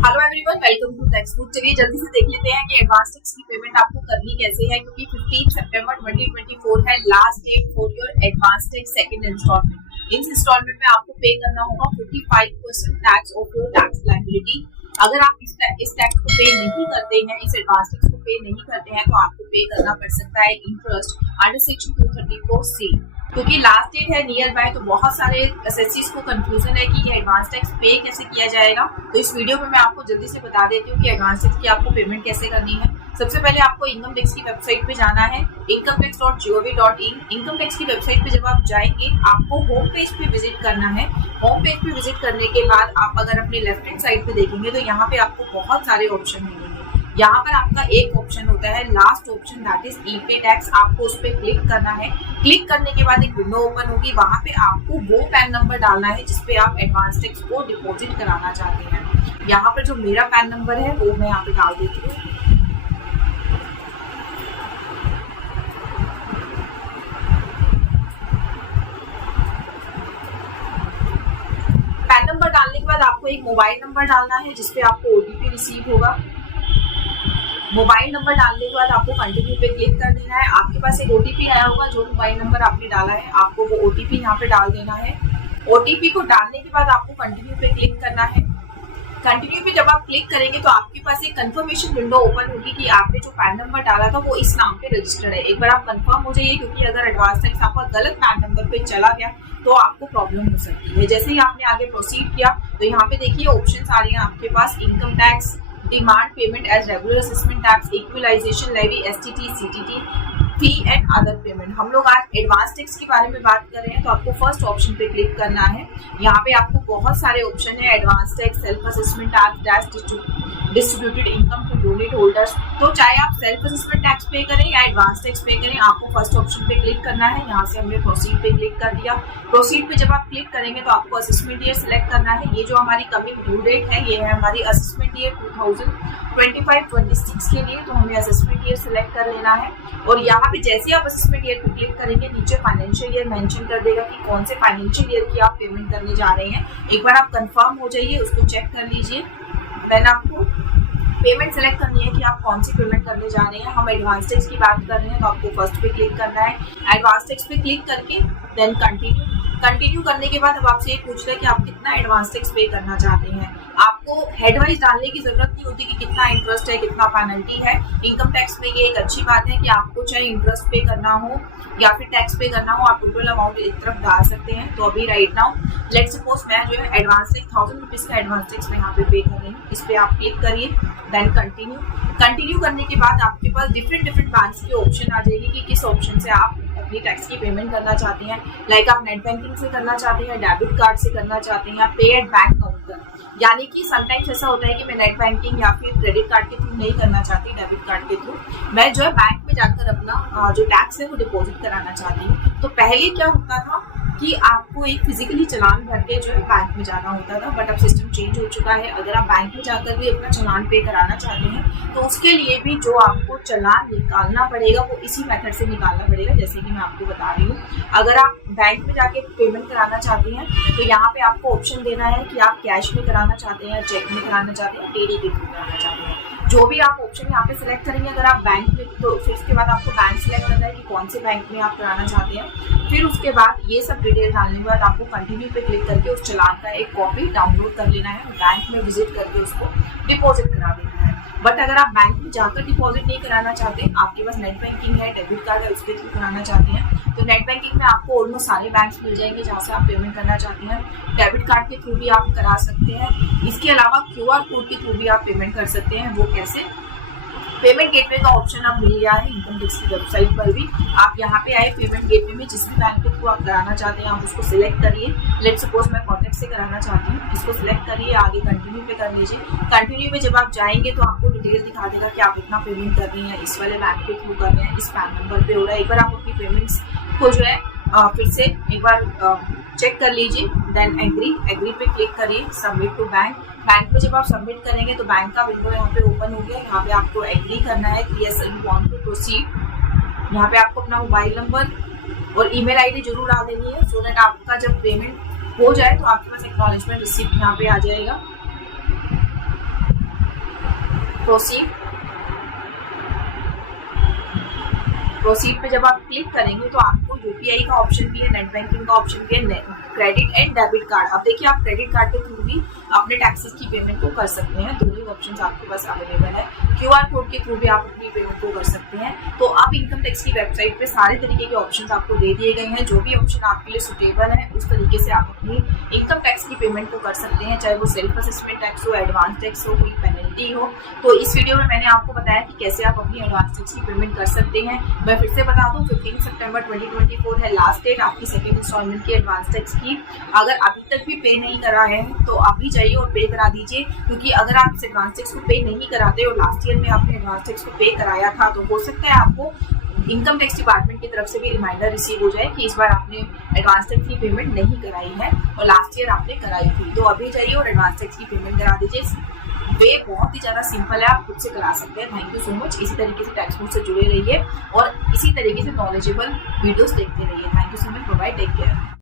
Hello everyone, welcome to text book. चलिए जल्दी से देख लेते हैं कि एडवांस टैक्स की पेमेंट आपको करनी कैसे है, क्योंकि 15 सितंबर 2024 है last date for your advance tax second instalment. इस इंस्टॉलमेंट में आपको पे करना होगा 45% tax of your tax liability. अगर आप इस टैक्स को पे नहीं करते हैं, इस एडवांस टैक्स को पे नहीं करते हैं, तो आपको पे करना पड़ सकता है इंटरेस्ट अंडर सेक्शन 234C। क्योंकि लास्ट डेट है नियर बाय, तो बहुत सारे एसएससीज को कंफ्यूजन है कि ये एडवांस टैक्स पे कैसे किया जाएगा। तो इस वीडियो में मैं आपको जल्दी से बता देती हूँ कि एडवांस टैक्स की आपको पेमेंट कैसे करनी है। सबसे पहले आपको इनकम टैक्स की वेबसाइट पे जाना है, incometax.gov.in। इनकम टैक्स की वेबसाइट पे जब आप जाएंगे, आपको होम पेज पे विजिट करना है। होम पेज पे विजिट करने के बाद आप अगर अपने लेफ्ट हैंड साइड पे देखेंगे तो यहाँ पे आपको बहुत सारे ऑप्शन मिलेंगे। यहाँ पर आपका एक ऑप्शन होता है last option, that is e pay tax. आपको उस पर क्लिक करना है। क्लिक करने के बाद एक विंडो ओपन होगी। वहां पे आपको वो पैन नंबर डालना है जिसपे आप एडवांस टैक्स को डिपॉजिट कराना चाहते हैं। यहाँ पर जो मेरा पैन नंबर है वो मैं यहाँ पे डाल देती हूँ। पैन नंबर डालने के बाद आपको एक मोबाइल नंबर डालना है जिसपे आपको ओटीपी रिसीव होगा। मोबाइल नंबर डालने के बाद आपको कंटिन्यू पे क्लिक कर देना है। आपके पास एक ओटीपी आया होगा, जो मोबाइल नंबर आपने डाला है आपको वो ओटीपी यहाँ पे डाल देना है। ओटीपी को डालने के बाद आपको कंटिन्यू पे क्लिक करना है। कंटिन्यू पे जब आप क्लिक करेंगे तो आपके पास एक कंफर्मेशन विंडो ओपन होगी कि आपने जो पैन नंबर डाला था वो इस नाम पे रजिस्टर्ड है। एक बार आप कंफर्म हो जाइए, क्योंकि अगर एडवांस टैक्स आपका गलत पैन नंबर पे चला गया तो आपको प्रॉब्लम हो सकती है। जैसे ही आपने आगे प्रोसीड किया तो यहाँ पे देखिए ऑप्शन आ रही है आपके पास, income tax, demand payment as regular assessment tax, equalisation levy, STT, CTT, fee and other payment. हम लोग आज एडवांस टैक्स के बारे में बात कर रहे हैं, तो आपको फर्स्ट ऑप्शन पे क्लिक करना है। यहाँ पे आपको बहुत सारे ऑप्शन है, advance tax, self assessment tax, distributed income to unit holders. तो चाहे आप सेल्फ असेसमेंट टैक्स पे करें या एडवांस टैक्स पे करें, आपको फर्स्ट ऑप्शन पे क्लिक करना है। यहाँ से हमने प्रोसीड पे क्लिक कर दिया। प्रोसीड पे जब आप क्लिक करेंगे तो आपको असेसमेंट ईयर सिलेक्ट करना है। ये जो हमारी कमिंग ड्यू डेट है ये है हमारी असेसमेंट ईयर 2025-26 के लिए, तो हमें असेसमेंट ईयर सिलेक्ट कर लेना है। और यहाँ पे जैसे ही आप असेसमेंट ईयर पे क्लिक करेंगे, नीचे फाइनेंशियल ईयर मेंशन कर देगा कि कौन से फाइनेंशियल ईयर की आप पेमेंट करने जा रहे हैं। एक बार आप कंफर्म हो जाइए, उसको चेक कर लीजिए। देन आपको पेमेंट सेलेक्ट करनी है कि आप कौन सी पेमेंट करने जा रहे हैं। हम एडवांस टैक्स की बात कर रहे हैं, तो आपको फर्स्ट पे क्लिक करना है। एडवांस टैक्स पे क्लिक करके देन कंटिन्यू करने के बाद अब आपसे ये पूछ रहा है कि आप कितना एडवांस टैक्स पे करना चाहते हैं। आपको हेडवाइज डालने की जरूरत नहीं होती कि कितना इंटरेस्ट है, कितना पेनल्टी है। इनकम टैक्स में ये एक अच्छी बात है कि आपको चाहे इंटरेस्ट पे करना हो या फिर टैक्स पे करना हो, आप टोटल अमाउंट एक तरफ डाल सकते हैं। तो अभी राइट नाउ लेट्स सपोज मैं जो है एडवांस टैक्स 1000 रुपीज का एडवांस टैक्स मैं यहाँ पे पे कर रही हूँ। इस पे आप क्लिक करिए, देन कंटिन्यू करने के बाद आपके पास डिफरेंट बैंक्स के ऑप्शन आ जाएगी कि किस ऑप्शन से आप अपनी टैक्स की पेमेंट करना चाहते हैं। लाइक आप नेट बैंकिंग से करना चाहते हैं, डेबिट कार्ड से करना चाहते हैं, या पे एट बैंक काउंटर। यानी कि समटाइम्स ऐसा होता है कि मैं नेट बैंकिंग या फिर क्रेडिट कार्ड के थ्रू नहीं करना चाहती, डेबिट कार्ड के थ्रू मैं जो है बैंक में जाकर अपना जो टैक्स है वो डिपॉजिट कराना चाहती हूँ। तो पहले क्या होता था कि आपको एक फिजिकली चालान भर के जो है बैंक में जाना होता था, बट अब सिस्टम चेंज हो चुका है। अगर आप बैंक में जाकर भी अपना चालान पे कराना चाहते हैं तो उसके लिए भी जो आपको चालान निकालना पड़ेगा वो इसी मेथड से निकालना पड़ेगा, जैसे कि मैं आपको बता रही हूँ। अगर आप बैंक में जाके पेमेंट कराना चाहते हैं तो यहाँ पे आपको ऑप्शन देना है कि आप कैश में कराना चाहते हैं, चेक में कराना चाहते हैं, टीडी के थ्रू कराना चाहते हैं। जो भी आप ऑप्शन यहाँ पे सिलेक्ट करेंगे, अगर आप बैंक में, तो फिर उसके बाद आपको बैंक सिलेक्ट करना है कि कौन से बैंक में आप कराना चाहते हैं। फिर उसके बाद ये सब डिटेल डालने के बाद आपको कंटिन्यू पे क्लिक करके उस चालान का एक कॉपी डाउनलोड कर लेना है, बैंक में विजिट करके उसको डिपॉजिट करा देना है। बट अगर आप बैंक में जाकर डिपॉजिट नहीं कराना चाहते, आपके पास नेट बैंकिंग है, डेबिट कार्ड है, उसके थ्रू कराना चाहते हैं, तो नेट बैंकिंग में आपको ऑलमोस्ट सारे बैंक्स मिल जाएंगे जहाँ से आप पेमेंट करना चाहते हैं। डेबिट कार्ड के थ्रू भी आप करा सकते हैं। इसके अलावा क्यूआर कोड के थ्रू भी आप पेमेंट कर सकते हैं। वो कैसे? पेमेंट गेटवे का ऑप्शन अब मिल गया है इनकम टैक्स की वेबसाइट पर भी। आप यहाँ पे आए, पेमेंट गेटवे में जिस भी बैंक के थ्रू आप कराना चाहते हैं आप उसको सिलेक्ट करिए। लेट्स सपोज मैं कॉन्टैक्ट से कराना चाहती हूँ, इसको सिलेक्ट करिए, आगे कंटिन्यू पे कर लीजिए। कंटिन्यू पे जब आप जाएंगे तो आपको डिटेल दिखा देगा कि आप इतना पेमेंट कर रही हैं, इस वाले बैंक के थ्रू कर रहे हैं, इस पैन नंबर पे हो रहा है। एक बार आप अपनी पेमेंट्स को जो है फिर से एक बार चेक कर लीजिए। देन एग्री पे क्लिक करिए, सबमिट टू बैंक में जब आप सबमिट करेंगे तो बैंक का विंडो यहाँ पे ओपन हो गया। यहाँ पे आपको एग्री करना है कि yes you want to proceed. यहाँ पे आपको अपना मोबाइल नंबर और ईमेल आईडी जरूर डाल देनी है, सो दैट आपका जब पेमेंट हो जाए तो आपके पास एक्नॉलेजमेंट रिसीप्ट यहाँ पे आ जाएगा। प्रोसीड पे जब आप क्लिक करेंगे तो आपको यूपीआई का ऑप्शन भी है, नेट बैंकिंग का ऑप्शन भी है, क्रेडिट एंड डेबिट कार्ड। अब देखिए आप क्रेडिट कार्ड के थ्रू भी अपने टैक्सेस की पेमेंट को कर सकते हैं, दोनों ऑप्शन आपके पास अवेलेबल है। क्यूआर कोड के थ्रू भी आप अपनी पेमेंट को कर सकते हैं। तो अब इनकम टैक्स की वेबसाइट पे सारे तरीके के ऑप्शन आपको दे दिए गए हैं, जो भी ऑप्शन आपके लिए सुटेबल है उस तरीके से आप अपनी इनकम टैक्स की पेमेंट को कर सकते हैं, चाहे वो सेल्फ असेसमेंट टैक्स हो, एडवांस टैक्स हो, कोई पेनल्टी हो। तो इस वीडियो में मैंने आपको बताया कि कैसे आप अपनी एडवांस टैक्स की पेमेंट कर सकते हैं। मैं फिर से बता दूं 15 सितंबर 2024 है लास्ट डेट आपकी सेकेंड इंस्टॉलमेंट की एडवांस टैक्स की। अगर अभी तक भी पे नहीं करा है तो अभी जाइए और पे करा दीजिए, क्योंकि अगर आप इस एडवांस टैक्स को पे नहीं कराते और लास्ट ईयर में आपने एडवांस टैक्स को पे कराया था तो हो सकता है आपको इनकम टैक्स डिपार्टमेंट की तरफ से भी रिमाइंडर रिसीव हो जाए कि इस बार आपने एडवांस टैक्स की पेमेंट नहीं कराई है और लास्ट ईयर आपने कराई थी। तो अभी जाइए और एडवांस टैक्स की पेमेंट करा दीजिए। वे बहुत ही ज़्यादा सिंपल है, आप खुद से करा सकते हैं। Thank you so much. इसी तरीके से टैक्स बुक से जुड़े रहिए और इसी तरीके से नॉलेजेबल वीडियोस देखते रहिए। Thank you so much. Bye bye, take care.